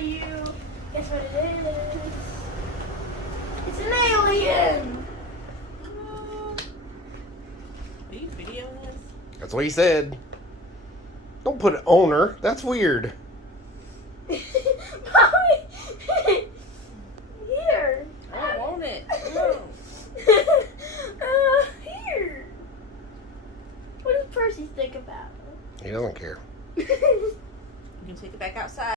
you. Guess what it is? It's an alien. Are you videoing this? That's what he said. Don't put it on her. That's weird. Mommy. Here. I don't want it. No. Here. What does Percy think about? He doesn't care. You can take it back outside.